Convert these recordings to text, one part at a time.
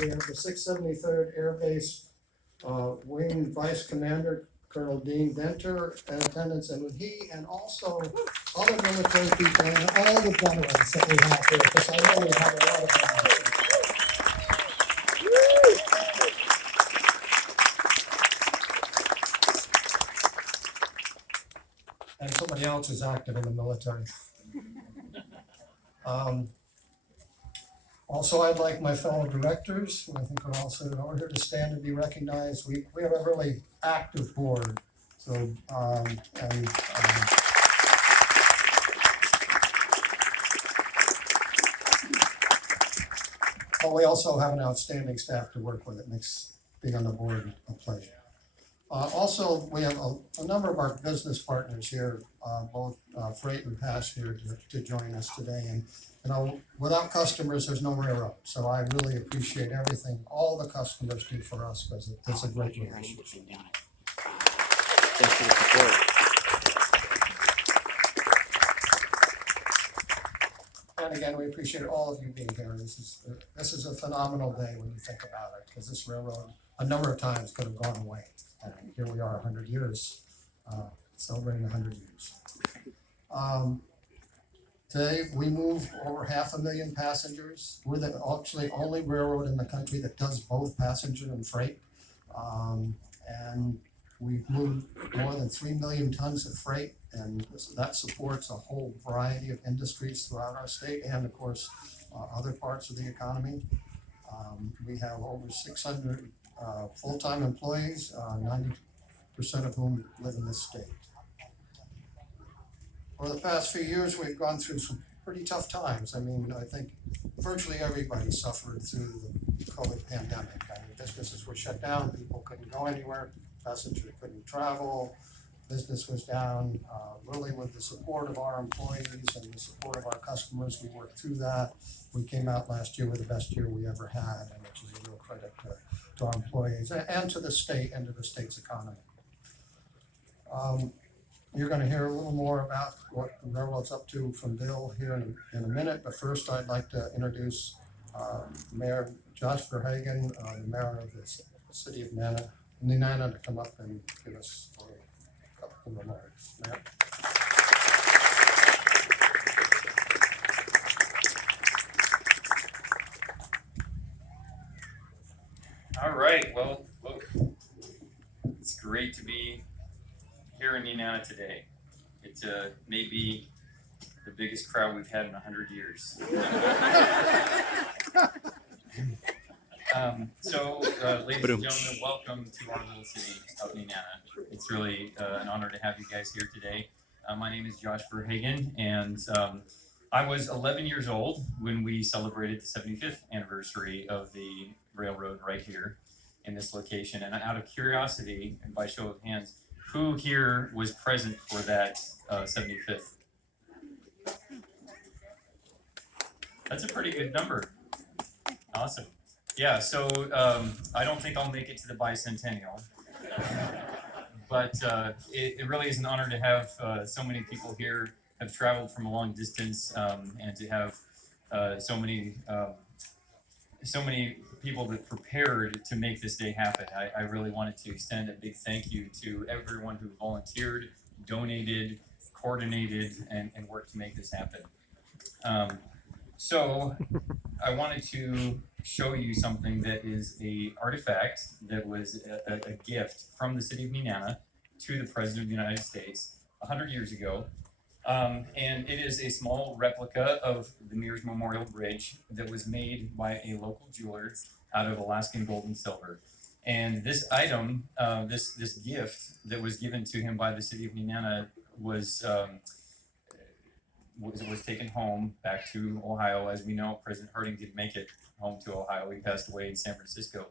We have the 673rd Air Base Wing Vice Commander, Colonel Dean Denter, in attendance, and with he, and also other military people, and all the veterans that we have here, because I know we have a lot of veterans. And somebody else is active in the military. Also, I'd like my fellow directors, who I think are also over here, to stand and be recognized. We have a really active board, so, but we also have an outstanding staff to work with. It makes being on the board a pleasure. Also, we have a number of our business partners here, both freight and passenger, to join us today. And you know, without customers, there's no railroad. So I really appreciate everything all the customers do for us, because it's a great relationship. Thanks for the support. And again, we appreciate all of you being here. This is a phenomenal day when you think about it, because this railroad a number of times could have gone away. And here we are 100 years, celebrating 100 years. Today, we move over 500,000 passengers. We're the actually only railroad in the country that does both passenger and freight. And we've moved more than 3 million tons of freight, and that supports a whole variety of industries throughout our state and, of course, other parts of the economy. We have over 600 full-time employees, 90% of whom live in this state. Over the past few years, we've gone through some pretty tough times. I mean, I think virtually everybody suffered through the COVID pandemic. I mean, businesses were shut down, people couldn't go anywhere, passengers couldn't travel, business was down. Really, with the support of our employees and the support of our customers, we worked through that. We came out last year with the best year we ever had, and which is a real credit to our employees and to the state and to the state's economy. You're going to hear a little more about what the railroad's up to from Bill here in a minute, but first I'd like to introduce Mayor Josh Verhagen, the mayor of the city of Nenana, to come up and give us a couple of remarks. Mayor? All right, well, look, it's great to be here in Nenana today. It may be the biggest crowd we've had in 100 years. Ladies and gentlemen, welcome to our little city of Nenana. It's really an honor to have you guys here today. My name is Josh Verhagen, and I was 11 years old when we celebrated the 75th anniversary of the railroad right here in this location. And out of curiosity, and by show of hands, who here was present for that 75th? That's a pretty good number. Awesome. Yeah, so I don't think I'll make it to the bicentennial. But it really is an honor to have so many people here, have traveled from a long distance, and to have so many people that prepared to make this day happen. I really wanted to extend a big thank you to everyone who volunteered, donated, coordinated, and worked to make this happen. So I wanted to show you something that is a artifact that was a gift from the city of Nenana to the President of the United States 100 years ago. And it is a small replica of the Mears Memorial Bridge that was made by a local jeweler out of Alaskan gold and silver. And this item, this gift that was given to him by the city of Nenana was taken home back to Ohio. As we know, President Harding didn't make it home to Ohio. He passed away in San Francisco.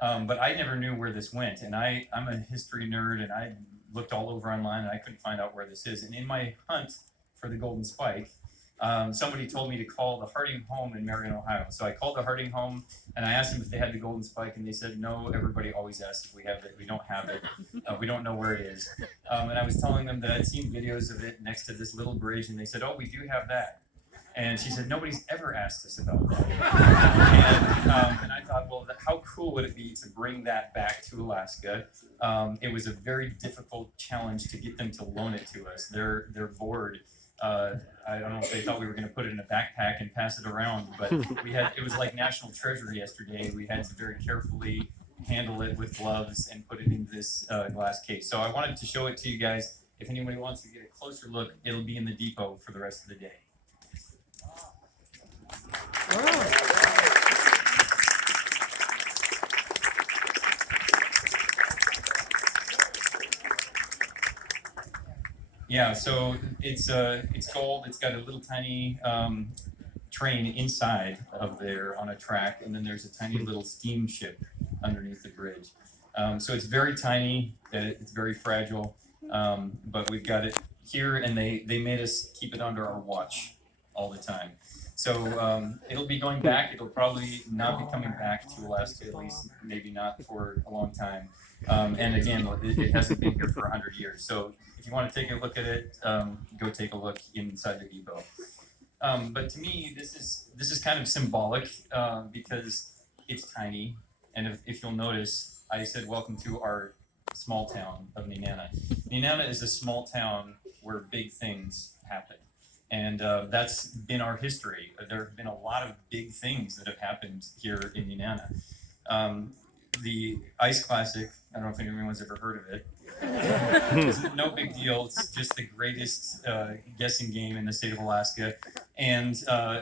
But I never knew where this went. And I'm a history nerd, and I looked all over online, and I couldn't find out where this is. And in my hunt for the golden spike, somebody told me to call the Harding home in Marion, Ohio. So I called the Harding home, and I asked them if they had the golden spike, and they said, no, everybody always asks if we have it. We don't have it. We don't know where it is. And I was telling them that I'd seen videos of it next to this little bridge, and they said, oh, we do have that. And she said, nobody's ever asked us about that. And I thought, well, how cool would it be to bring that back to Alaska? It was a very difficult challenge to get them to loan it to us. Their board, I don't know if they thought we were going to put it in a backpack and pass it around, but it was like national treasure yesterday. We had to very carefully handle it with gloves and put it in this glass case. So I wanted to show it to you guys. If anybody wants to get a closer look, it'll be in the depot for the rest of the day. Yeah, so it's gold. It's got a little tiny train inside of there on a track, and then there's a tiny little steamship underneath the bridge. So it's very tiny. It's very fragile, but we've got it here, and they made us keep it under our watch all the time. So it'll be going back. It'll probably not be coming back to Alaska, at least maybe not for a long time. And again, it hasn't been here for 100 years. So if you want to take a look at it, go take a look inside the depot. But to me, this is kind of symbolic because it's tiny. And if you'll notice, I said, welcome to our small town of Nenana. Nenana is a small town where big things happen. And that's been our history. There have been a lot of big things that have happened here in Nenana. The Ice Classic, I don't know if anyone's ever heard of it. It's no big deal. It's just the greatest guessing game in the state of Alaska. And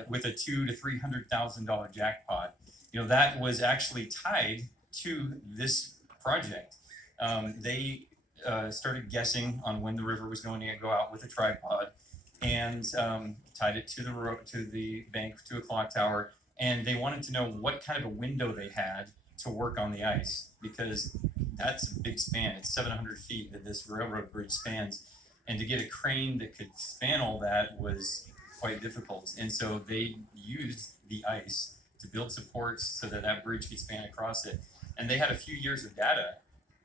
with a $200,000 to $300,000 jackpot, that was actually tied to this project. They started guessing on when the river was going to go out with a tripod, and tied it to the bank, to a clock tower, and they wanted to know what kind of a window they had to work on the ice, because that's a big span. It's 700 feet that this railroad bridge spans, and to get a crane that could span all that was quite difficult. And so they used the ice to build supports so that bridge could span across it. And they had a few years of data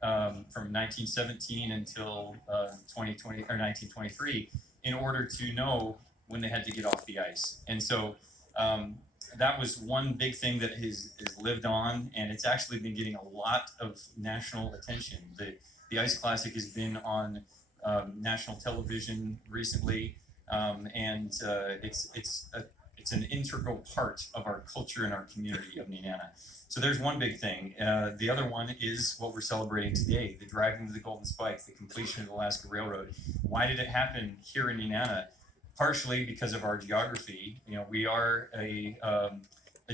from 1917 until 2020 or 1923 in order to know when they had to get off the ice. And so that was one big thing that is lived on, and it's actually been getting a lot of national attention. The Ice Classic has been on national television recently, and it's an integral part of our culture and our community of Nenana. So there's one big thing. The other one is what we're celebrating today, the driving of the Golden Spike, the completion of the Alaska Railroad. Why did it happen here in Nenana? Partially because of our geography. We are a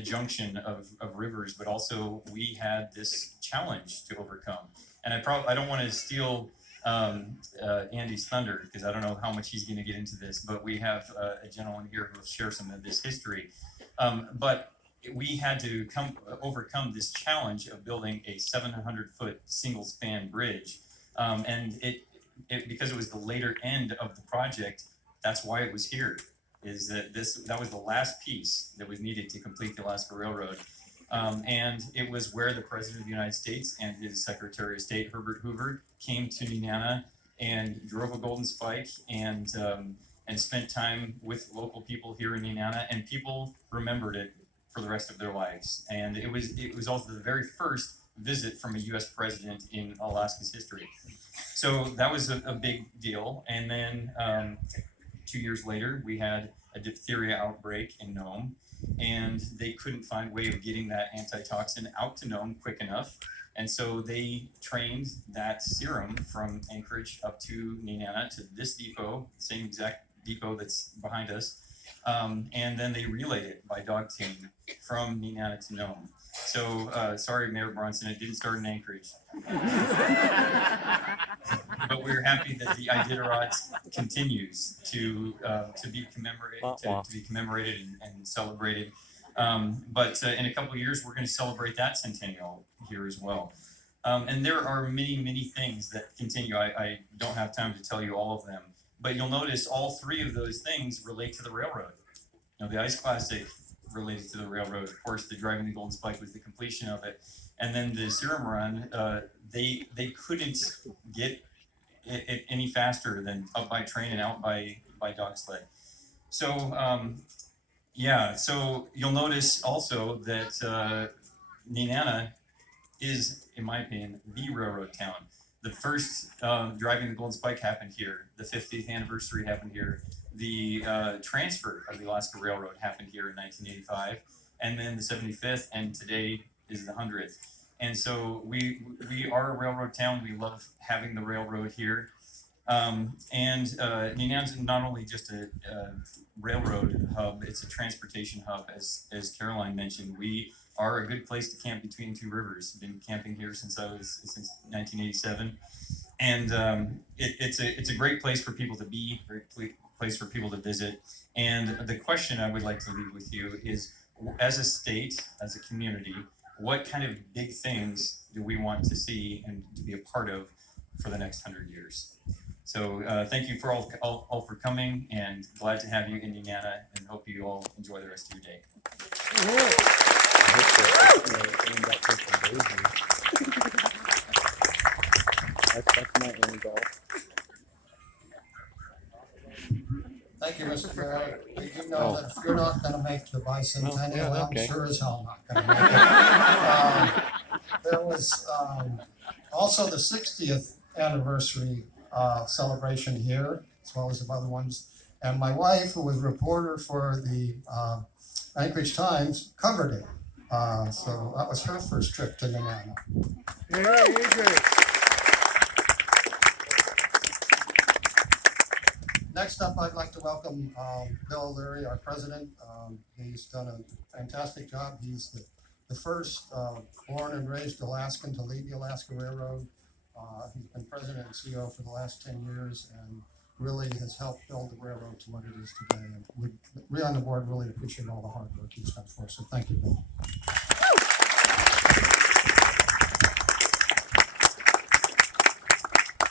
junction of rivers, but also we had this challenge to overcome. And I don't want to steal Andy's thunder, because I don't know how much he's going to get into this, but we have a gentleman here who will share some of this history. But we had to overcome this challenge of building a 700-foot single span bridge, and it because it was the later end of the project. That's why it was here. Is that was the last piece that was needed to complete the Alaska Railroad, and it was where the President of the United States and his Secretary of State Herbert Hoover came to Nenana and drove a Golden Spike and spent time with local people here in Nenana, and people remembered it for the rest of their lives. And it was also the very first visit from a U.S. president in Alaska's history. So that was a big deal. And then 2 years later, we had a diphtheria outbreak in Nome, and they couldn't find a way of getting that antitoxin out to Nome quick enough. And so they trained that serum from Anchorage up to Nenana to this depot, same exact depot that's behind us. And then they relayed it by dog team from Nenana to Nome. So sorry, Mayor Bronson, it didn't start in Anchorage. But we're happy that the Iditarod continues to be commemorated and celebrated. But in a couple of years, we're going to celebrate that centennial here as well. And there are many, many things that continue. I don't have time to tell you all of them, but you'll notice all three of those things relate to the railroad. The Ice Classic related to the railroad. Of course, the driving the Golden Spike was the completion of it. And then the serum run, they couldn't get it any faster than up by train and out by dog sled. So Yeah, so you'll notice also that Nenana is, in my opinion, the railroad town. The first driving the Golden Spike happened here. The 50th anniversary happened here. The transfer of the Alaska Railroad happened here in 1985, and then the 75th, and today is the 100th. And so we are a railroad town. We love having the railroad here. And Nenana's not only just a railroad hub; it's a transportation hub. As Caroline mentioned, we are a good place to camp between two rivers. Been camping here since 1987, and it's a great place for people to be, great place for people to visit. And the question I would like to leave with you is, as a state, as a community, what kind of big things do we want to see and to be a part of for the next 100 years? So thank you for all for coming, and glad to have you in Nenana, and hope you all enjoy the rest of your day. That's my end goal. Thank you, Mr. Barrett. We do know that if you're not gonna make the bicentennial, yeah, I'm okay. sure as hell not gonna make it. There was also the 60th anniversary celebration here, as well as the other ones. And my wife, who was a reporter for the Anchorage Times, covered it. So that was her first trip to Nenana. Next up, I'd like to welcome Bill Leary, our president. He's done a fantastic job. He's the first born and raised Alaskan to lead the Alaska Railroad. He's been president and CEO for the last 10 years and really has helped build the railroad to what it is today. And we on the board really appreciate all the hard work he's done for us. So thank you, Bill.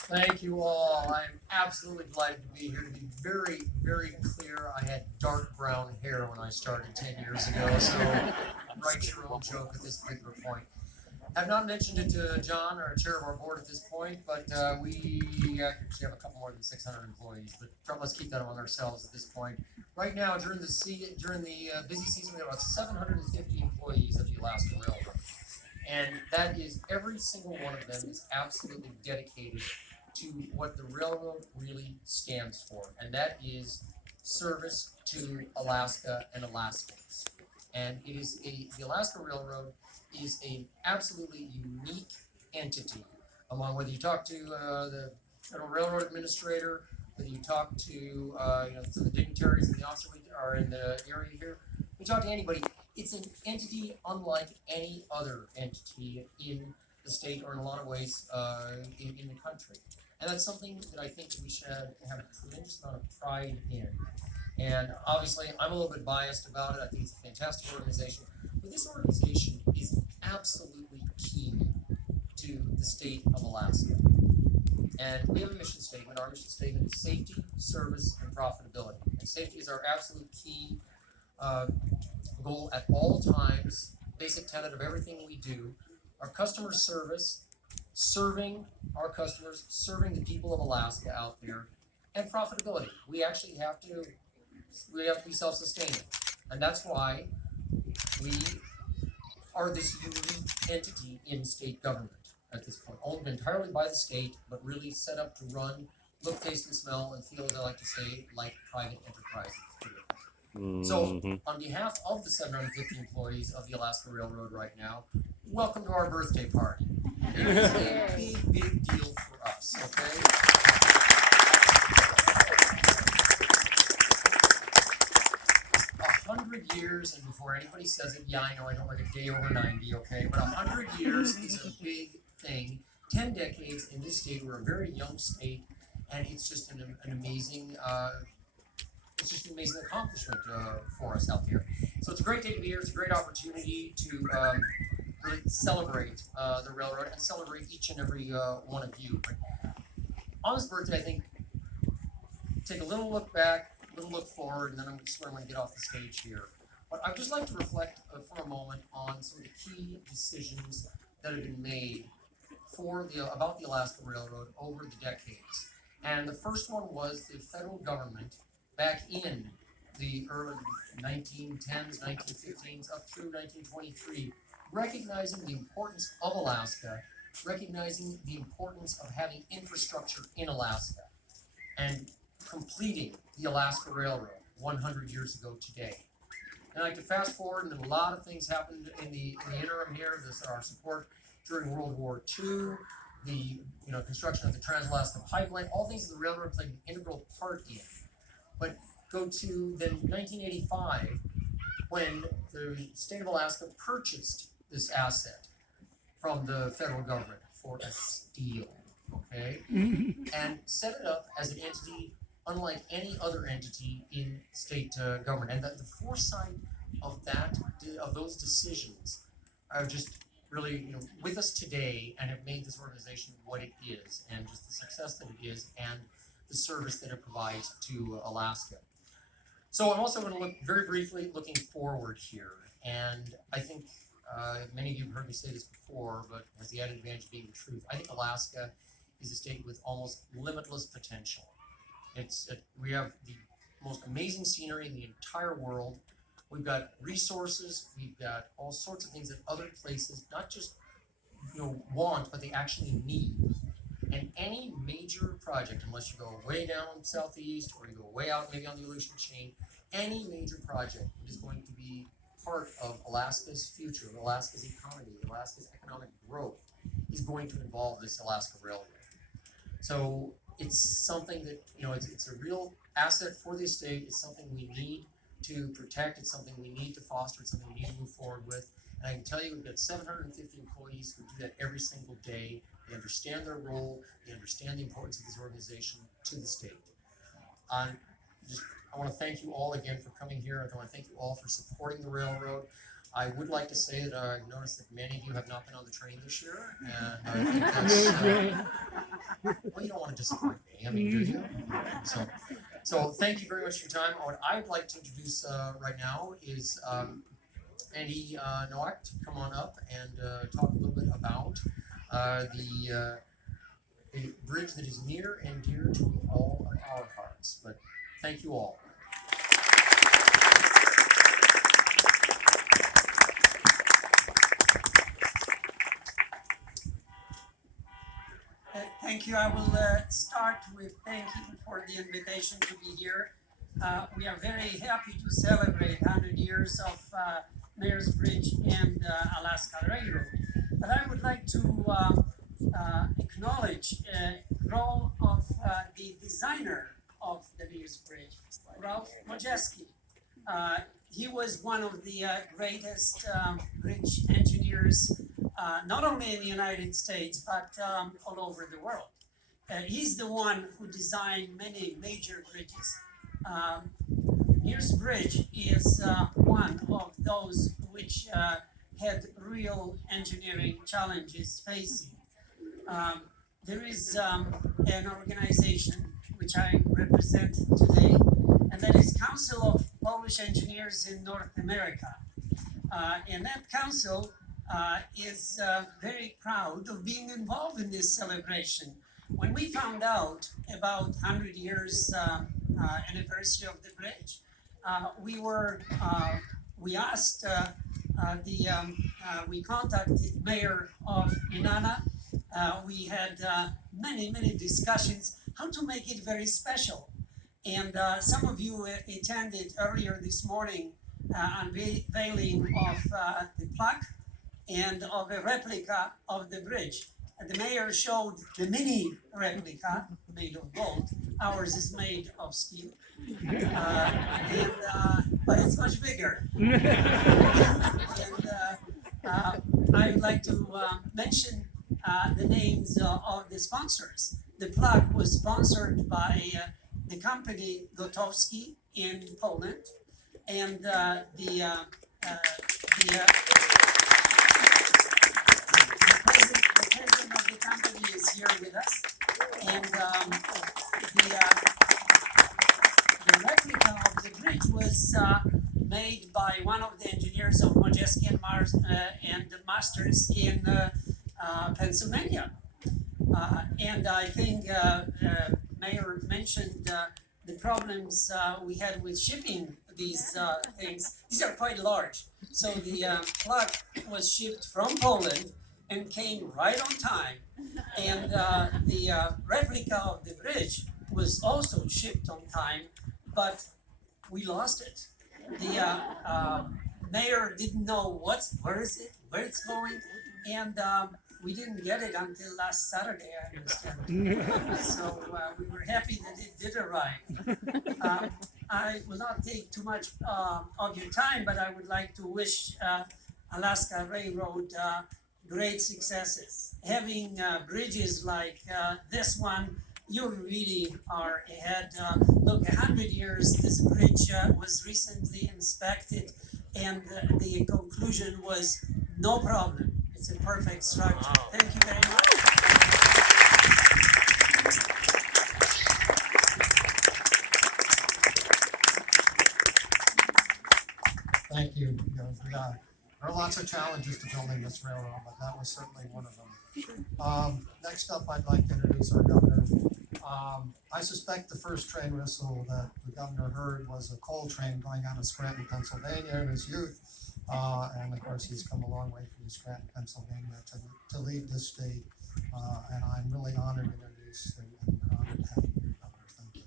Thank you all. I'm absolutely delighted to be here. To be very, very clear, I had dark brown hair when I started 10 years ago, so write your own joke at this particular point. I've not mentioned it to John, our chair of our board at this point, but we actually have a couple more than 600 employees, but let's keep that among ourselves at this point. Right now, during the busy season, we have about 750 employees at the Alaska Railroad. And that is, every single one of them is absolutely dedicated to what the railroad really stands for, and that is service to Alaska and Alaskans. And it is the Alaska Railroad is an absolutely unique entity among, whether you talk to the Federal Railroad Administrator, whether you talk to to the dignitaries in the office are in the area here, you talk to anybody. It's an entity unlike any other entity in the state, or in a lot of ways in the country. And that's something that I think we should have a tremendous amount of pride in. And obviously, I'm a little bit biased about it. I think it's a fantastic organization. But this organization is absolutely key to the state of Alaska. And we have a mission statement. Our mission statement is safety, service, and profitability. And safety is our absolute key goal at all times, basic tenet of everything we do. Our customer service, serving our customers, serving the people of Alaska out there, and profitability. We actually have to be self-sustaining, and that's why we are this unique entity in state government at this point, owned entirely by the state, but really set up to run, look, taste, and smell, and feel, as I like to say, like private enterprises. So, on behalf of the 750 employees of the Alaska Railroad right now, welcome to our birthday party. It is a big, big deal for us, okay? A 100 years, and before anybody says it, yeah, I know I don't like a day over 90, okay? But 100 years is a big thing. 10 decades in this state. We're a very young state, and it's just an amazing it's just an amazing accomplishment for us out here. So it's a great day to be here. It's a great opportunity to really celebrate the railroad and celebrate each and every one of you. But on this birthday, I think, take a little look back, a little look forward, and then I'm going to get off the stage here. But I'd just like to reflect for a moment on some of the key decisions that have been made about the Alaska Railroad over the decades. And the first one was the federal government back in the early 1910s, 1915s, up through 1923, recognizing the importance of Alaska, recognizing the importance of having infrastructure in Alaska, and completing the Alaska Railroad 100 years ago today. And I like to fast forward, and a lot of things happened in the interim here. This our support during World War II, the construction of the Trans-Alaska Pipeline, all things that the railroad played an integral part in. But go to then 1985, when the state of Alaska purchased this asset from the federal government for a steal, okay? And set it up as an entity unlike any other entity in state government. And the foresight of those decisions are just really with us today and have made this organization what it is, and just the success that it is and the service that it provides to Alaska. So I'm also going to look very briefly looking forward here, and I think many of you have heard me say this before, but has the added advantage of being the truth. I think Alaska is a state with almost limitless potential. We have the most amazing scenery in the entire world. We've got resources, we've got all sorts of things that other places not just want, but they actually need. And any major project, unless you go way down southeast or you go way out maybe on the Aleutian chain, any major project that is going to be part of Alaska's future, of Alaska's economy, Alaska's economic growth, is going to involve this Alaska Railroad. So it's something that, it's a real asset for the state. It's something we need to protect. It's something we need to foster. It's something we need to move forward with. And I can tell you, we've got 750 employees who do that every single day. They understand their role. They understand the importance of this organization to the state. I want to thank you all again for coming here. I want to thank you all for supporting the railroad. I would like to say that I've noticed that many of you have not been on the train this year, and I think that's, well, you don't want to disappoint me, do you? So thank you very much for your time. What I'd like to introduce right now is Andy Nowak to come on up and talk a little bit about the bridge that is near and dear to all of our hearts. But thank you all. Thank you. I will start with thanking for the invitation to be here. We are very happy to celebrate 100 years of Mayor's Bridge and Alaska Railroad. But I would like to acknowledge the role of the designer of the Mayor's Bridge, Ralph Modjeski. He was one of the greatest bridge engineers, not only in the United States, but all over the world. He's the one who designed many major bridges. Mayor's Bridge is one of those which had real engineering challenges facing. There is an organization which I represent today, and that is Council of Polish Engineers in North America. And that council is very proud of being involved in this celebration. When we found out about 100 years anniversary of the bridge, we asked we contacted Mayor of Nenana. We had many discussions how to make it very special. And some of you attended earlier this morning unveiling of the plaque and of a replica of the bridge. And the mayor showed the mini replica made of gold. Ours is made of steel, but it's much bigger. I would like to mention the names of the sponsors. The plaque was sponsored by the company Gotowski in Poland, and the president of the company is here with us, and the replica of the bridge was made by one of the engineers of Modjeski and Masters in Pennsylvania. And I think Mayor mentioned the problems we had with shipping these things. These are quite large. So the clock was shipped from Poland and came right on time. And the replica of the bridge was also shipped on time, but we lost it. The mayor didn't know where is it, where it's going, and we didn't get it until last Saturday, I understand. So we were happy that it did arrive. I will not take too much of your time, but I would like to wish Alaska Railroad great successes. Having bridges like this one, you really are ahead. Look, 100 years, this bridge was recently inspected, and the conclusion was no problem. It's a perfect structure. Wow. Thank you very much. Thank you. There are lots of challenges to building this railroad, but that was certainly one of them. Next up, I'd like to introduce our governor. I suspect the first train whistle that the governor heard was a coal train going out of Scranton, Pennsylvania in his youth. And of course, he's come a long way from Scranton, Pennsylvania to lead this state. And I'm really honored to introduce and honored to have you, Governor. Thank you.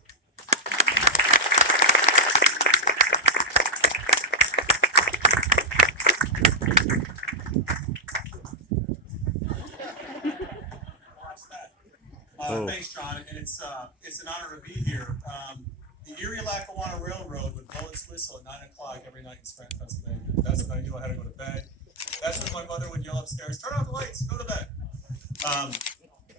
Thanks, John, and it's an honor to be here. The Erie-Lackawanna Railroad would blow its whistle at 9 o'clock every night in Scranton, Pennsylvania. That's when I knew I had to go to bed. That's when my mother would yell upstairs, "Turn off the lights, go to bed."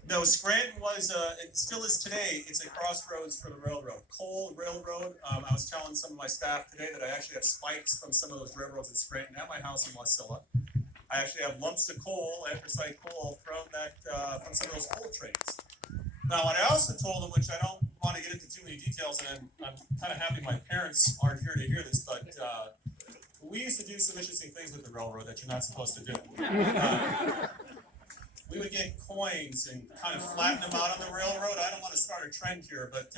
No, Scranton was, it still is today, it's a crossroads for the railroad. Coal railroad, I was telling some of my staff today that I actually have spikes from some of those railroads in Scranton at my house in Wasilla. I actually have lumps of coal, anthracite coal, from some of those coal trains. Now, what I also told them, which I don't want to get into too many details, and I'm kind of happy my parents aren't here to hear this, but we used to do some interesting things with the railroad that you're not supposed to do. We would get coins and kind of flatten them out on the railroad. I don't want to start a trend here, but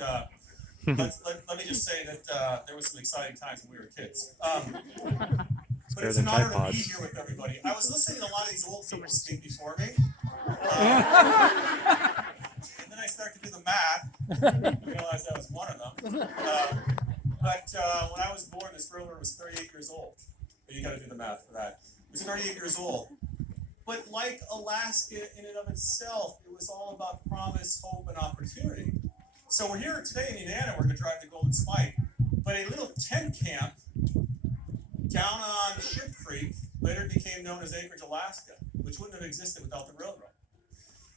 let me just say that there was some exciting times when we were kids. But it's an honor to be here with everybody. I was listening to a lot of these old people speak before me. And then I start to do the math. I realized I was one of them. But when I was born, this railroad was 38 years old. But you got to do the math for that. It was 38 years old. But like Alaska in and of itself, it was all about promise, hope, and opportunity. So we're here today in Indiana. We're going to drive the Golden Spike. But a little tent camp down on Ship Creek later became known as Anchorage, Alaska, which wouldn't have existed without the railroad.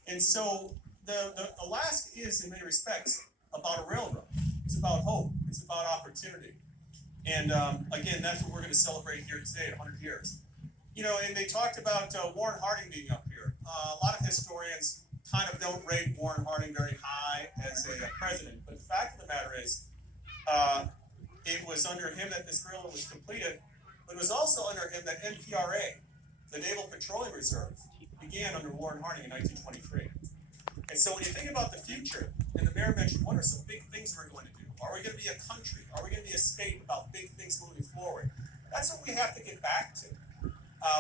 And so the Alaska is, in many respects, about a railroad. It's about hope. It's about opportunity. And again, that's what we're going to celebrate here today, 100 years. And they talked about Warren Harding being up here. A lot of historians kind of don't rate Warren Harding very high as a president. But the fact of the matter is, it was under him that this railroad was completed. But it was also under him that NPRA, the Naval Petroleum Reserve, began under Warren Harding in 1923. And so when you think about the future, and the mayor mentioned, what are some big things we're going to do? Are we going to be a country? Are we going to be a state about big things moving forward? That's what we have to get back to.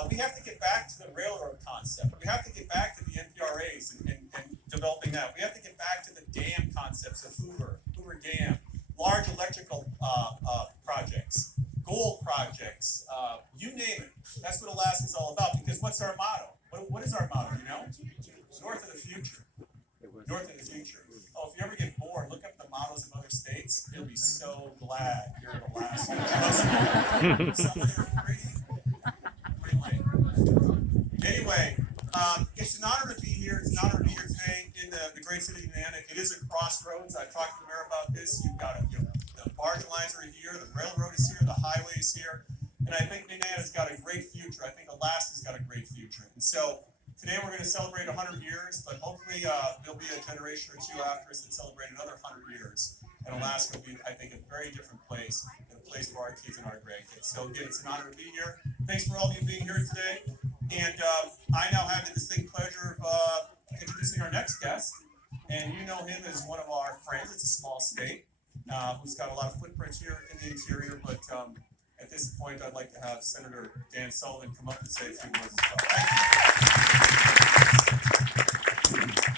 We have to get back to the railroad concept. We have to get back to the NPRAs and developing that. We have to get back to the dam concepts of Hoover Dam, large electrical projects, gold projects, you name it. That's what Alaska's all about, because what's our motto? What is our motto, North of the future. North of the future. Oh, if you ever get bored, look up the mottos of other states. You'll be so glad you're in Alaska. Some of them are pretty lame. Anyway, it's an honor to be here. It's an honor to be here today in the great city of Indiana. It is a crossroads. I talked to the mayor about this. You've got the barge lines are here, the railroad is here, the highway is here. And I think Indiana's got a great future. I think Alaska's got a great future. And so today we're going to celebrate 100 years, but hopefully there'll be a generation or two after us that celebrate another 100 years. And Alaska will be, I think, a very different place, and a place for our kids and our grandkids. So again, it's an honor to be here. Thanks for all of you being here today. And I now have the distinct pleasure of introducing our next guest. And you know him as one of our friends. It's a small state. who's got a lot of footprint here in the interior, but at this point, I'd like to have Senator Dan Sullivan come up and say a few words as well. Thank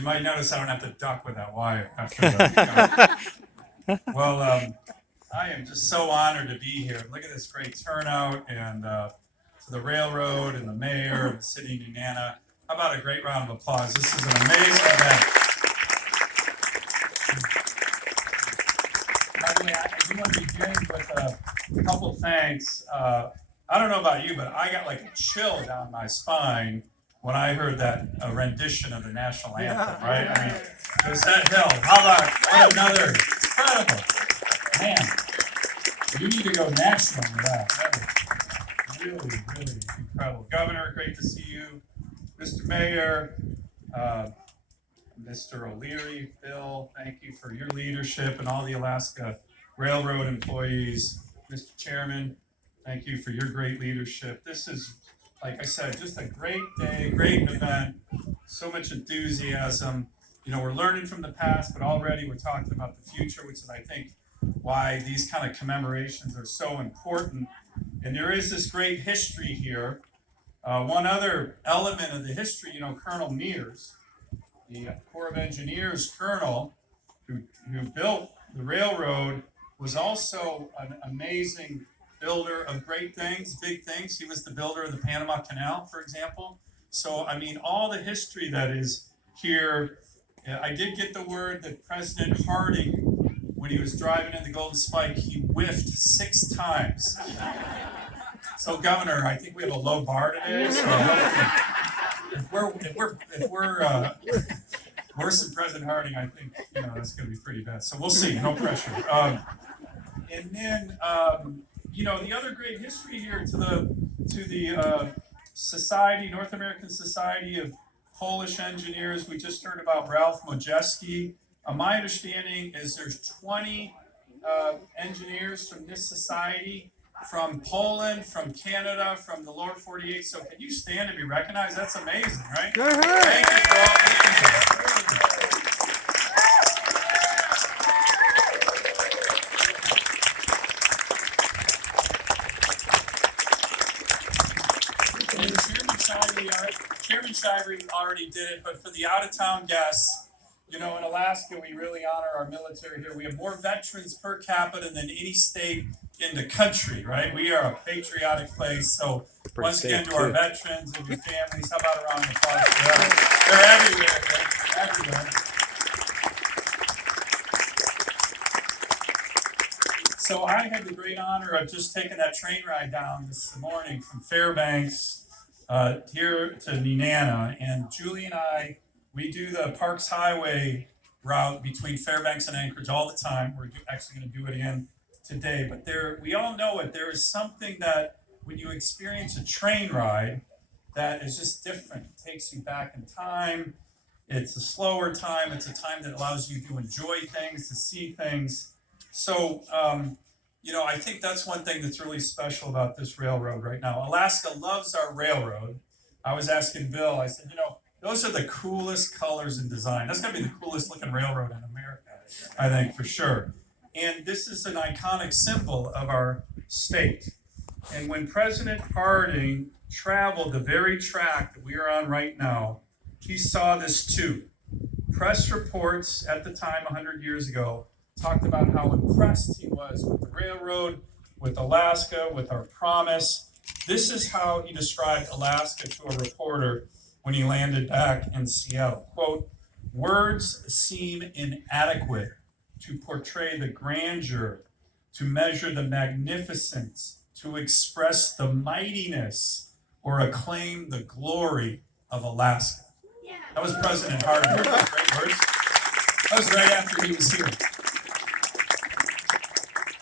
You might notice I don't have to duck with that wire after the Well, I am just so honored to be here. Look at this great turnout, and to the railroad and the mayor and the city of Nenana. How about a great round of applause? This is an amazing event. By the way, I do want to begin with a couple thanks. I don't know about you, but I got like a chill down my spine when I heard that rendition of the National Anthem, right? I mean, there's that hill. How about what another incredible, man, you need to go national with that. That was really, really incredible. Governor, great to see you. Mr. Mayor, Mr. O'Leary, Bill, thank you for your leadership, and all the Alaska Railroad employees. Mr. Chairman, thank you for your great leadership. This is, like I said, just a great day, great event, so much enthusiasm. You know, we're learning from the past, but already we're talking about the future, which is, I think, why these kind of commemorations are so important. And there is this great history here. One other element of the history, you know, Colonel Mears, the Corps of Engineers colonel who built the railroad, was also an amazing builder of great things, big things. He was the builder of the Panama Canal, for example. So, I mean, all the history that is here. I did get the word that President Harding, when he was driving in the Golden Spike, he whiffed 6 times. So, Governor, I think we have a low bar today. So, if we're worse than President Harding, I think, you know, that's going to be pretty bad. So we'll see. No pressure. And then, you know, the other great history here to the Society, North American Society of Polish Engineers. We just heard about Ralph Modjeski. My understanding is there's 20 engineers from this society, from Poland, from Canada, from the lower 48. So can you stand to be recognized? That's amazing, right? Thank you for all being here. And Chairman Shivery already did it, but for the out-of-town guests, you know, in Alaska, we really honor our military here. We have more veterans per capita than any state in the country, right? We are a patriotic place. So once again, to our veterans and your families, how about a round of applause for them? They're everywhere. They're everywhere. So I had the great honor of just taking that train ride down this morning from Fairbanks here to Nenana, and Julie and I, we do the Parks Highway route between Fairbanks and Anchorage all the time. We're actually going to do it again today, but we all know it. There is something that when you experience a train ride that is just different. It takes you back in time. It's a slower time. It's a time that allows you to enjoy things, to see things. So, you know, I think that's one thing that's really special about this railroad right now. Alaska loves our railroad. I was asking Bill, I said, you know, those are the coolest colors and design. That's going to be the coolest looking railroad in America, I think, for sure. And this is an iconic symbol of our state. And when President Harding traveled the very track that we are on right now, he saw this too. Press reports at the time, 100 years ago, talked about how impressed he was with the railroad, with Alaska, with our promise. This is how he described Alaska to a reporter when he landed back in Seattle. Quote, "Words seem inadequate to portray the grandeur, to measure the magnificence, to express the mightiness, or acclaim the glory of Alaska." That was President Harding. Great words. That was right after he was here.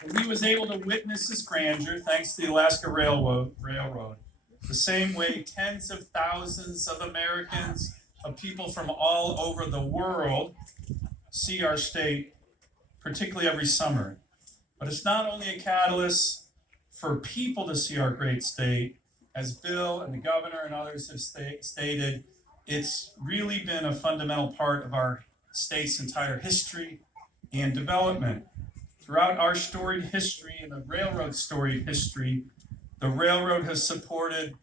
And he was able to witness this grandeur thanks to the Alaska Railroad. The same way tens of thousands of Americans, of people from all over the world, see our state, particularly every summer. But it's not only a catalyst for people to see our great state, as Bill and the governor and others have stated, it's really been a fundamental part of our state's entire history and development. Throughout our storied history and the railroad's storied history, the railroad has supported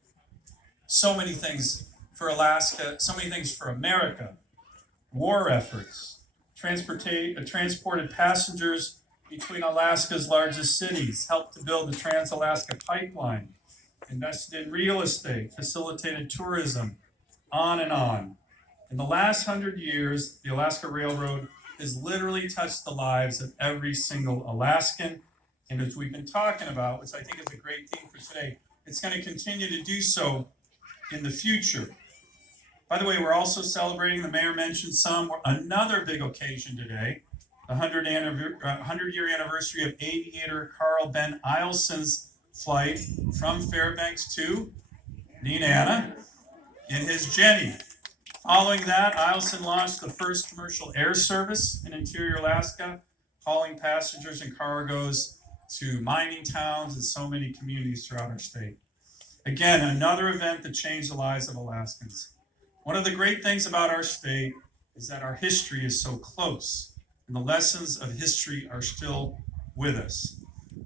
so many things for Alaska, so many things for America. War efforts, transported passengers between Alaska's largest cities, helped to build the Trans-Alaska Pipeline, invested in real estate, facilitated tourism, on and on. In the last 100 years, the Alaska Railroad has literally touched the lives of every single Alaskan. And as we've been talking about, which I think is a great theme for today, it's going to continue to do so in the future. By the way, we're also celebrating, the mayor mentioned another big occasion today, the 100-year anniversary of aviator Carl Ben Eilson's flight from Fairbanks to Nenana in his Jenny. Following that, Eilson launched the first commercial air service in interior Alaska, hauling passengers and cargoes to mining towns and so many communities throughout our state. Again, another event that changed the lives of Alaskans. One of the great things about our state is that our history is so close, and the lessons of history are still with us.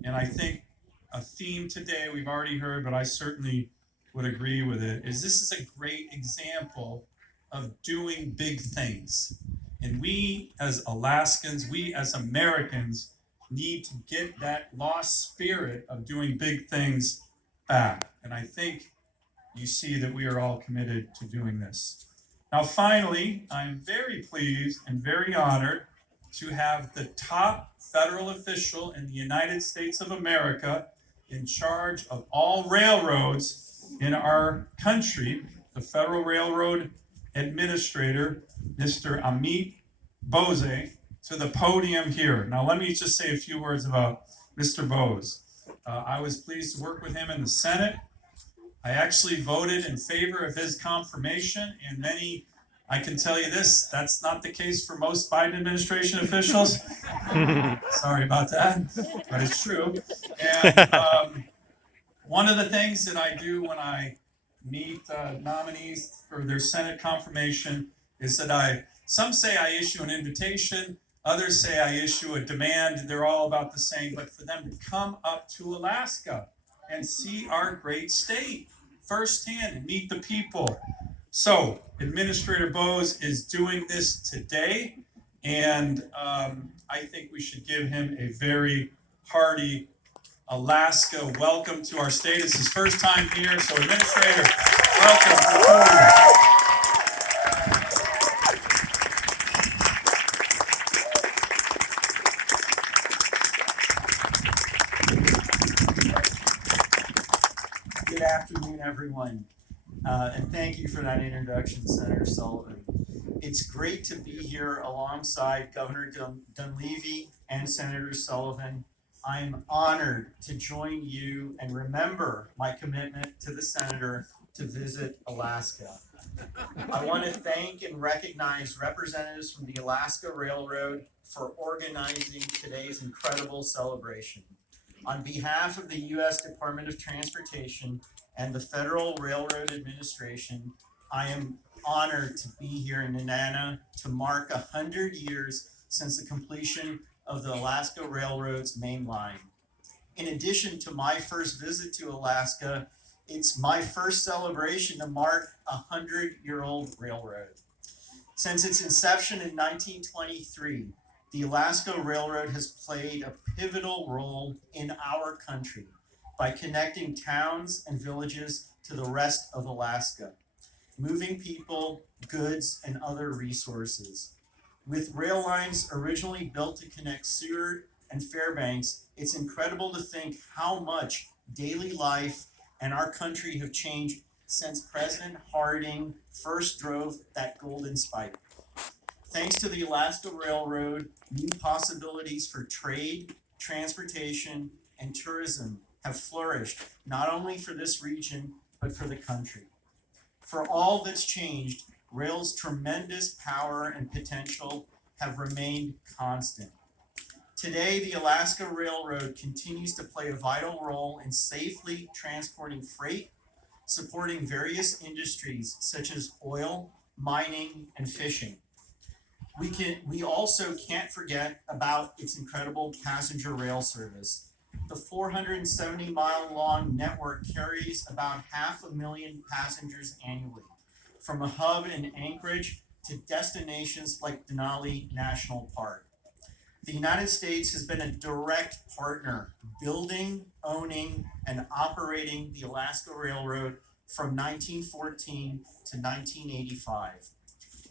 And I think a theme today we've already heard, but I certainly would agree with it, is this is a great example of doing big things. And we as Alaskans, we as Americans need to get that lost spirit of doing big things back. And I think you see that we are all committed to doing this. Now, finally, I'm very pleased and very honored to have the top federal official in the United States of America in charge of all railroads in our country, the Federal Railroad Administrator, Mr. Amit Bose, to the podium here. Now, let me just say a few words about Mr. Bose. I was pleased to work with him in the Senate. I actually voted in favor of his confirmation, and I can tell you this, that's not the case for most Biden administration officials. Sorry about that, but it's true. And one of the things that I do when I meet nominees for their Senate confirmation is that some say I issue an invitation, others say I issue a demand. They're all about the same, but for them to come up to Alaska and see our great state firsthand and meet the people. So Administrator Bose is doing this today, and I think we should give him a very hearty Alaska welcome to our state. It's his first time here, so Administrator, welcome to the podium. Good afternoon, everyone, and thank you for that introduction, Senator Sullivan. It's great to be here alongside Governor Dunleavy and Senator Sullivan. I'm honored to join you and remember my commitment to the Senator to visit Alaska. I want to thank and recognize representatives from the Alaska Railroad for organizing today's incredible celebration. On behalf of the U.S. Department of Transportation and the Federal Railroad Administration, I am honored to be here in Nenana to mark 100 years since the completion of the Alaska Railroad's main line. In addition to my first visit to Alaska, it's my first celebration to mark a 100-year-old railroad. Since its inception in 1923, the Alaska Railroad has played a pivotal role in our country by connecting towns and villages to the rest of Alaska, moving people, goods, and other resources. With rail lines originally built to connect Seward and Fairbanks, it's incredible to think how much daily life and our country have changed since President Harding first drove that golden spike. Thanks to the Alaska Railroad, new possibilities for trade, transportation, and tourism have flourished, not only for this region, but for the country. For all that's changed, rail's tremendous power and potential have remained constant. Today, the Alaska Railroad continues to play a vital role in safely transporting freight, supporting various industries such as oil, mining, and fishing. We also can't forget about its incredible passenger rail service. The 470-mile-long network carries about 500,000 passengers annually, from a hub in Anchorage to destinations like Denali National Park. The United States has been a direct partner building, owning, and operating the Alaska Railroad from 1914 to 1985.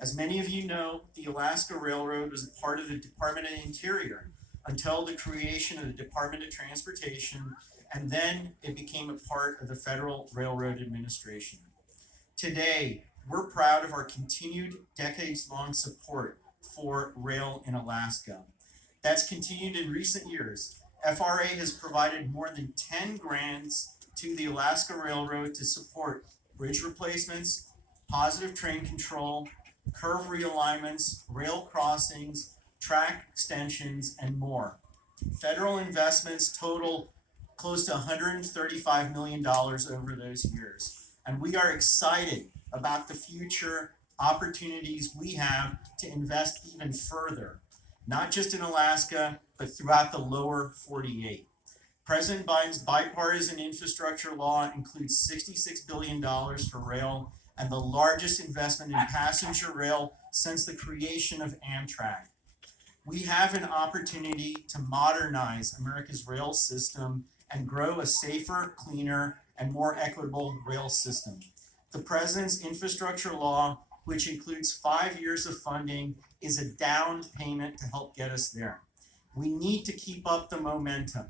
As many of you know, the Alaska Railroad was a part of the Department of the Interior until the creation of the Department of Transportation, and then it became a part of the Federal Railroad Administration. Today, we're proud of our continued decades-long support for rail in Alaska. That's continued in recent years. FRA has provided more than 10 grants to the Alaska Railroad to support bridge replacements, positive train control, curve realignments, rail crossings, track extensions, and more. Federal investments total close to $135 million over those years. And we are excited about the future opportunities we have to invest even further, not just in Alaska, but throughout the lower 48. President Biden's bipartisan infrastructure law includes $66 billion for rail and the largest investment in passenger rail since the creation of Amtrak. We have an opportunity to modernize America's rail system and grow a safer, cleaner, and more equitable rail system. The president's infrastructure law, which includes 5 years of funding, is a down payment to help get us there. We need to keep up the momentum.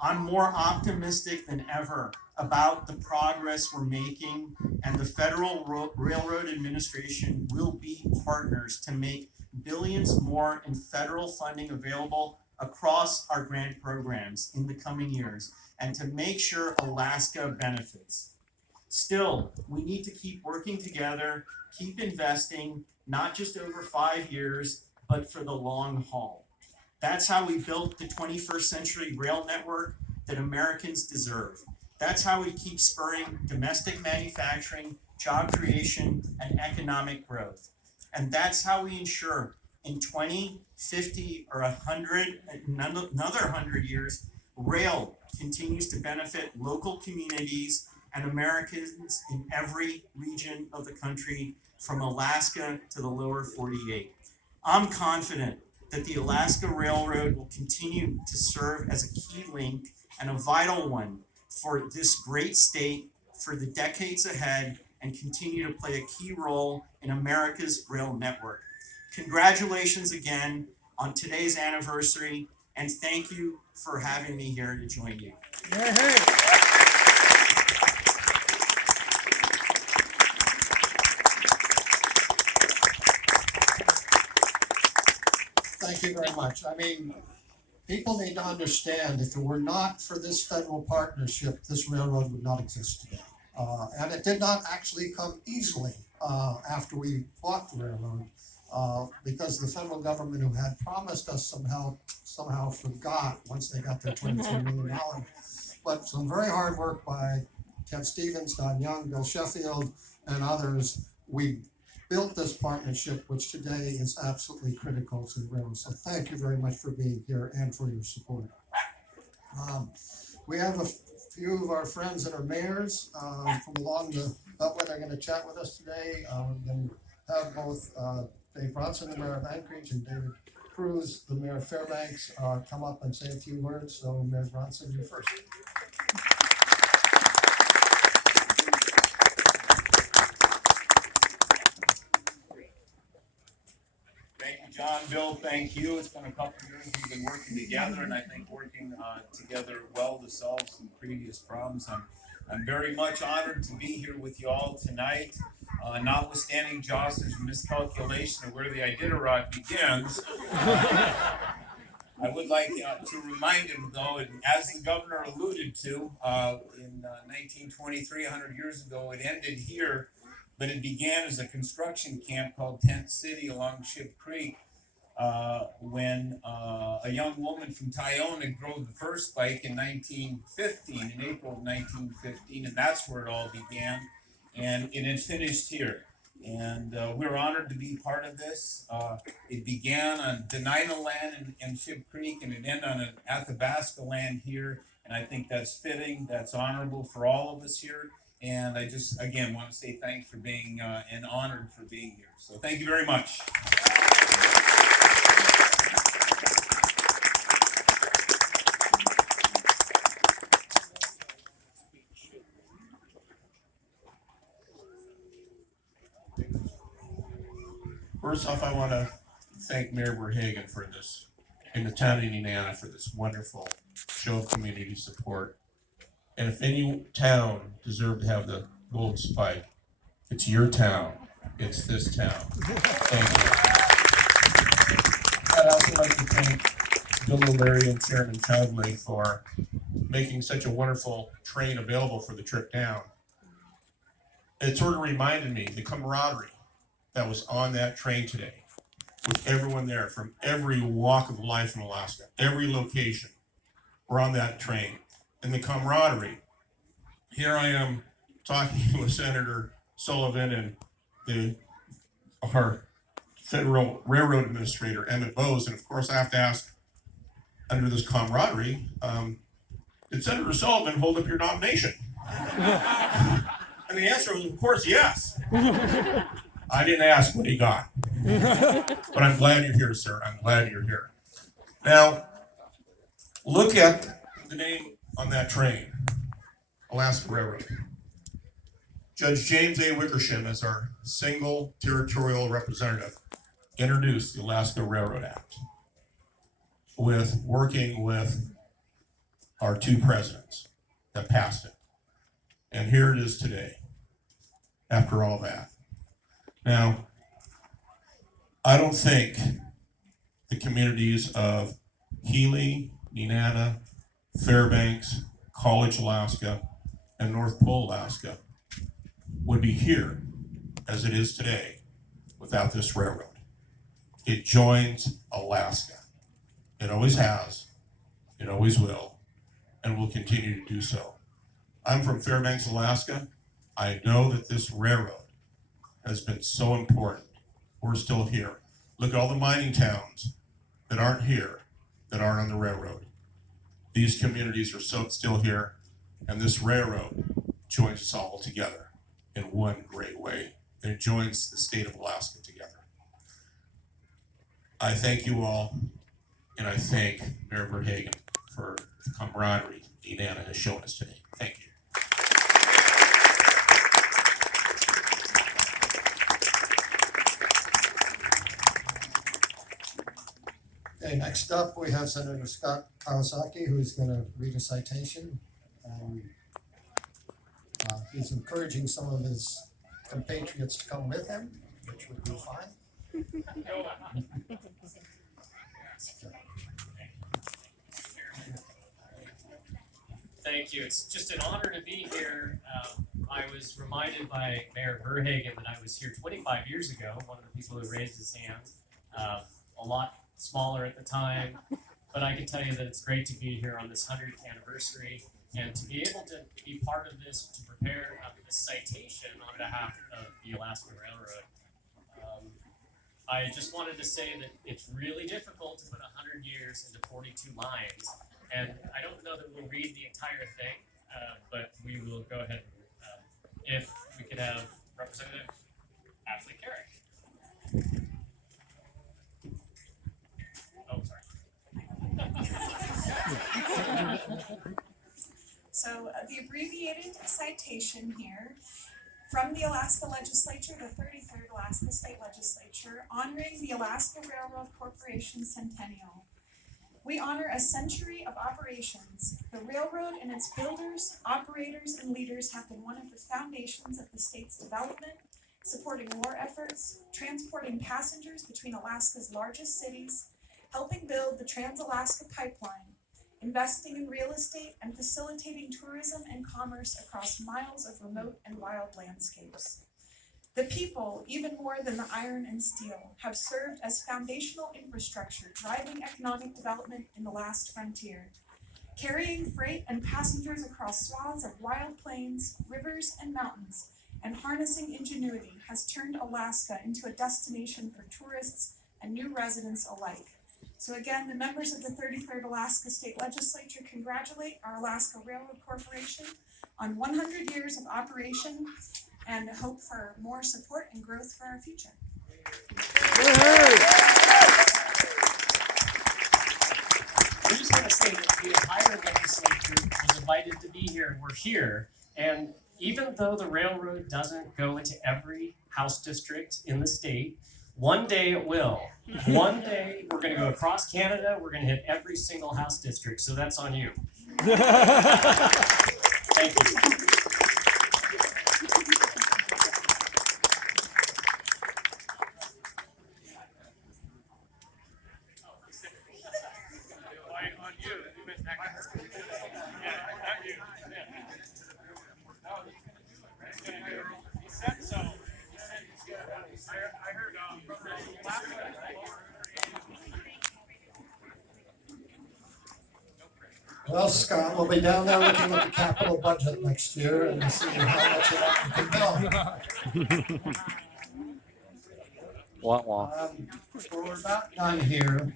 I'm more optimistic than ever about the progress we're making, and the Federal Railroad Administration will be partners to make billions more in federal funding available across our grant programs in the coming years, and to make sure Alaska benefits. Still, we need to keep working together, keep investing, not just over 5 years, but for the long haul. That's how we built the 21st century rail network that Americans deserve. That's how we keep spurring domestic manufacturing, job creation, and economic growth. And that's how we ensure in 20, 50, or 100, another 100 years, rail continues to benefit local communities and Americans in every region of the country, from Alaska to the lower 48. I'm confident that the Alaska Railroad will continue to serve as a key link and a vital one for this great state for the decades ahead, and continue to play a key role in America's rail network. Congratulations again on today's anniversary, and thank you for having me here to join you. Thank you very much. I mean, people need to understand, if it were not for this federal partnership, this railroad would not exist today. And it did not actually come easily after we bought the railroad, because the federal government, who had promised us some help, somehow forgot once they got their $23 million. But some very hard work by Kev Stevens, Don Young, Bill Sheffield, and others, we built this partnership, which today is absolutely critical to the railroad. So thank you very much for being here and for your support. We have a few of our friends that are mayors from along the Beltway. They're going to chat with us today. We're going to have both Dave Bronson, the mayor of Anchorage, and David Cruz, the mayor of Fairbanks, come up and say a few words. So Mayor Bronson, you first. Thank you, John. Bill, thank you. It's been a couple of years we've been working together, and I think working together well to solve some previous problems. I'm very much honored to be here with you all tonight. Notwithstanding Jocelyn's miscalculation of where the Iditarod begins, I would like to remind him, though, as the governor alluded to, in 1923, 100 years ago, it ended here, but it began as a construction camp called Tent City along Ship Creek. when a young woman from Tyona drove the first bike in 1915, in April of 1915, and that's where it all began. And it finished here. And we're honored to be part of this. It began on Denina land in Ship Creek, and it ended on an Athabasca land here. And I think that's fitting, that's honorable for all of us here. And I just, again, want to say thanks for being, and honored for being here. So thank you very much. First off, I want to thank Mayor Verhagen for this, and the town of Indiana for this wonderful show of community support. And if any town deserved to have the gold spike, it's your town. It's this town. Thank you. I'd also like to thank Bill O'Leary and Chairman Chudley for making such a wonderful train available for the trip down. It sort of reminded me the camaraderie that was on that train today, with everyone there from every walk of life in Alaska, every location. We're on that train, and the camaraderie. Here I am talking with Senator Sullivan and our Federal Railroad Administrator Emmett Bose, and of course I have to ask, under this camaraderie, did Senator Sullivan hold up your nomination? And the answer was, of course, yes. I didn't ask what he got, but I'm glad you're here, sir. I'm glad you're here. Now, look at the name on that train, Alaska Railroad. Judge James A. Wickersham, as our single territorial representative, introduced the Alaska Railroad Act, working with our two presidents that passed it. And here it is today, after all that. Now, I don't think the communities of Healy, Nenana, Fairbanks, College, Alaska, and North Pole, Alaska would be here as it is today without this railroad. It joins Alaska. It always has, it always will, and will continue to do so. I'm from Fairbanks, Alaska. I know that this railroad has been so important. We're still here. Look at all the mining towns that aren't here, that aren't on the railroad. These communities are still here, and this railroad joins us all together in one great way. And it joins the state of Alaska together. I thank you all, and I thank Mayor Verhagen for the camaraderie Nenana has shown us today. Thank you. Okay, next up, we have Senator Scott Kawasaki, who's gonna read a citation. He's encouraging some of his compatriots to come with him, which would be fine. Thank you. It's just an honor to be here. I was reminded by Mayor Verhagen that I was here 25 years ago, one of the people who raised his hand, a lot smaller at the time, but I can tell you that it's great to be here on this 100th anniversary and to be able to be part of this, to prepare this citation on behalf of the Alaska Railroad. I just wanted to say that it's really difficult to put 100 years into 42 lines, and I don't know that we'll read the entire thing, but we will go ahead and, if we could have Representative Ashley Carrick. Oh, sorry. So the abbreviated citation here from the Alaska Legislature, the 33rd Alaska State Legislature, honoring the Alaska Railroad Corporation Centennial. We honor a century of operations. The railroad and its builders, operators, and leaders have been one of the foundations of the state's development, supporting war efforts, transporting passengers between Alaska's largest cities, helping build the Trans-Alaska Pipeline, investing in real estate, and facilitating tourism and commerce across miles of remote and wild landscapes. The people, even more than the iron and steel, have served as foundational infrastructure driving economic development in the last frontier. Carrying freight and passengers across swaths of wild plains, rivers, and mountains, and harnessing ingenuity has turned Alaska into a destination for tourists and new residents alike. So again, the members of the 33rd Alaska State Legislature congratulate our Alaska Railroad Corporation on 100 years of operation and hope for more support and growth for our future. We just want to say that the entire legislature was invited to be here, and we're here. And even though the railroad doesn't go into every House district in the state, one day it will. One day we're going to go across Canada, we're going to hit every single House district, so that's on you. Thank you. Well, Scott, we'll be down there looking at the capital budget next year and see how much of that we can build. Wah wah. Well, we're about done here.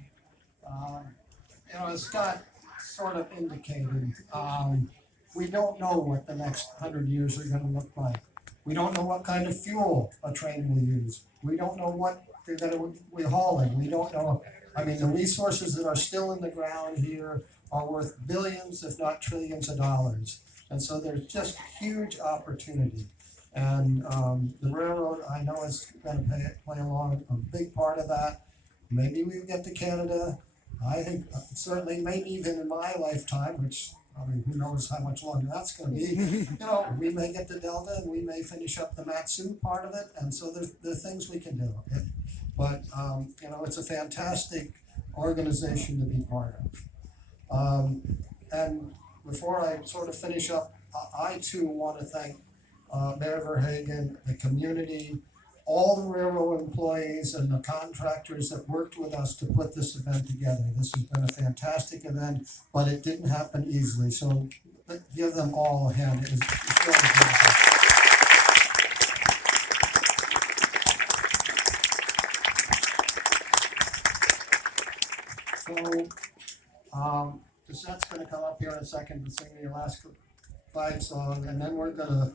As Scott sort of indicated, we don't know what the next 100 years are gonna look like. We don't know what kind of fuel a train will use. We don't know what they're gonna be hauling. We don't know, the resources that are still in the ground here are worth billions, if not trillions of dollars. And so there's just huge opportunity. And the railroad, I know, is gonna play along a big part of that. Maybe we get to Canada. I think certainly, maybe even in my lifetime, which, who knows how much longer that's gonna be. We may get to Delta and we may finish up the Matsu part of it. And so there are things we can do. But, it's a fantastic organization to be part of. And before I sort of finish up, I too want to thank Mayor Verhagen, the community, all the railroad employees and the contractors that worked with us to put this event together. This has been a fantastic event, but it didn't happen easily. So give them all a hand. It's really good. So, Casette's gonna come up here in a second to sing the Alaska flag song, and then we're gonna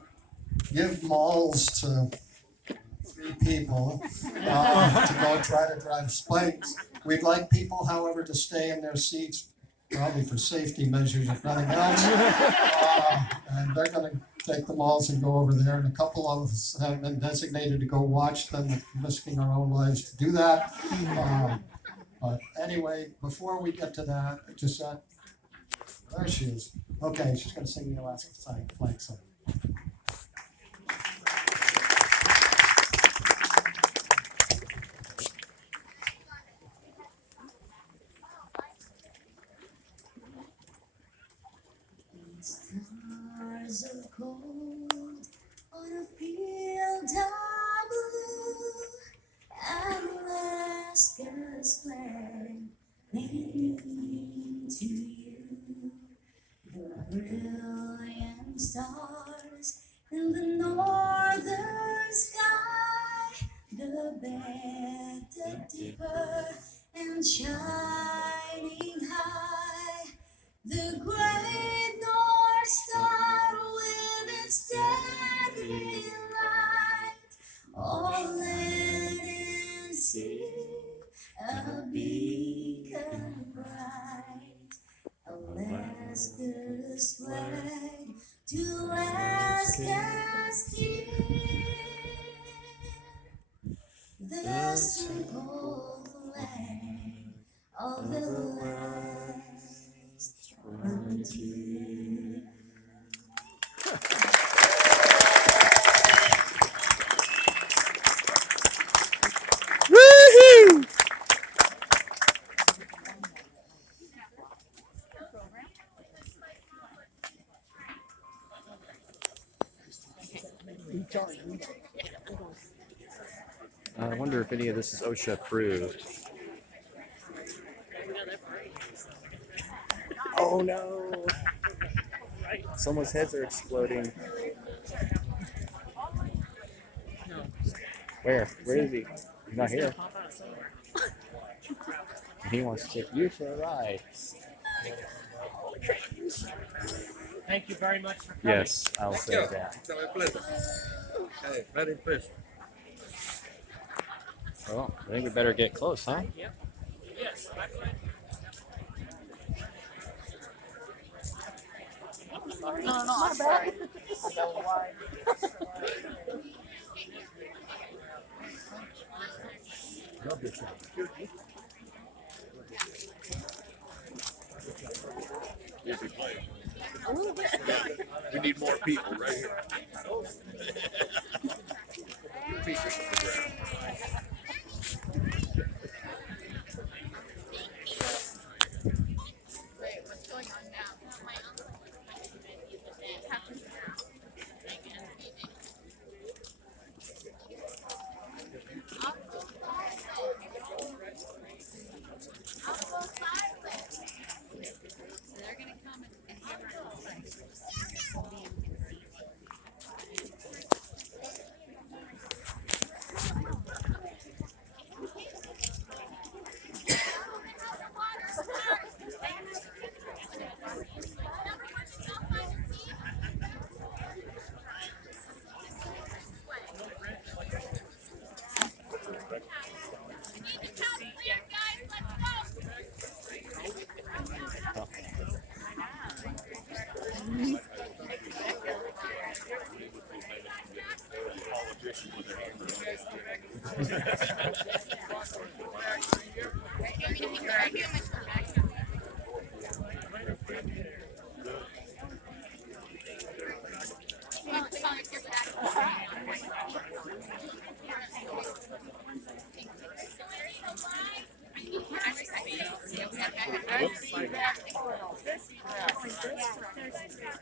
give malls to 3 people to go try to drive spikes. We'd like people, however, to stay in their seats, probably for safety measures if nothing else. And they're gonna take the malls and go over there, and a couple of us have been designated to go watch them, risking our own lives to do that. But anyway, before we get to that, there she is. Okay, she's gonna sing the Alaska flag song. Stars are cold on a field of blue. Alaska's flag leading to you. The brilliant stars in the northern sky, the better, deeper, and shining high. The great North Star with its steady light, all land and sea, a beacon bright. Alaska's flag to Alaska's dear, the simple flag of the last frontier. Woohoo! Recharge. wonder if any of this is OSHA approved. Oh no! Someone's heads are exploding. Where? Where is he? He's not here. He wants to take you for a ride. Thank you very much for coming. Yes, I'll say that. It's my pleasure. Hey, very impressed. Well, I think we better get close, huh? Yes. We need more people right here.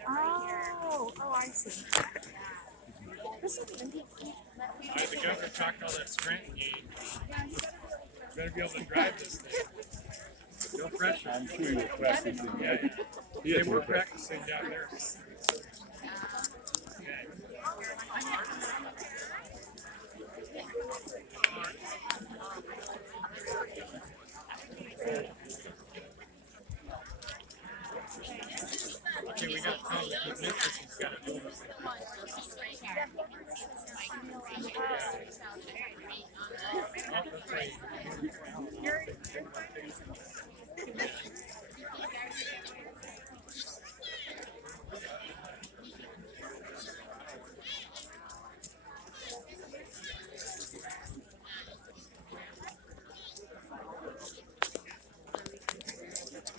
Oh, I see. The governor talked all that Scranton game. Better be able to drive this thing. No pressure. I'm sure you're practicing. Yeah. They were practicing down there. Okay, we got to tell the business he's got to do.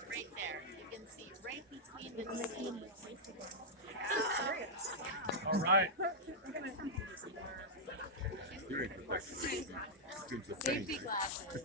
Right there, you can see right between the two. All right. Safety glasses.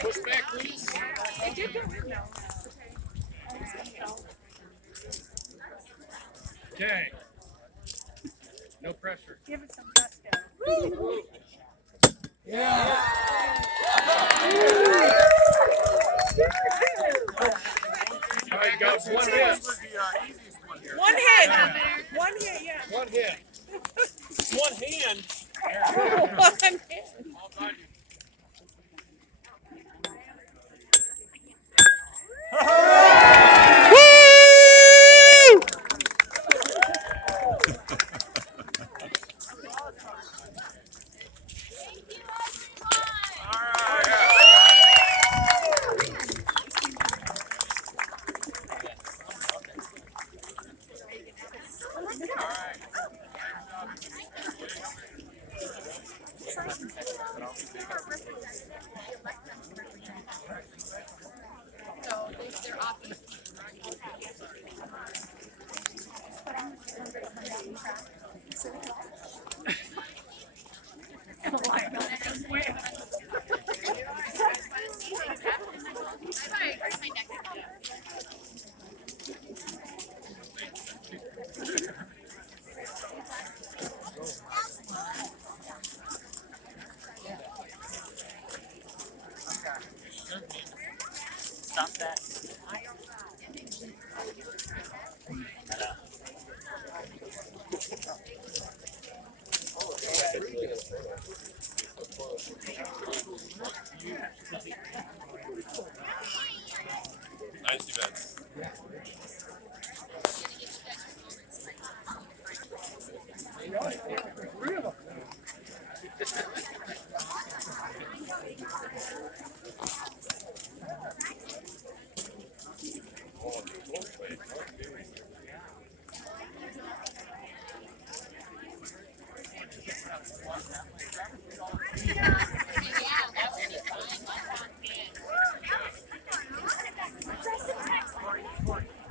Push back, please. Okay. No pressure. Give it some gusto. All right, guys, one hit. One hit. One hit, yeah. One hit. One hand. One hit. track. So,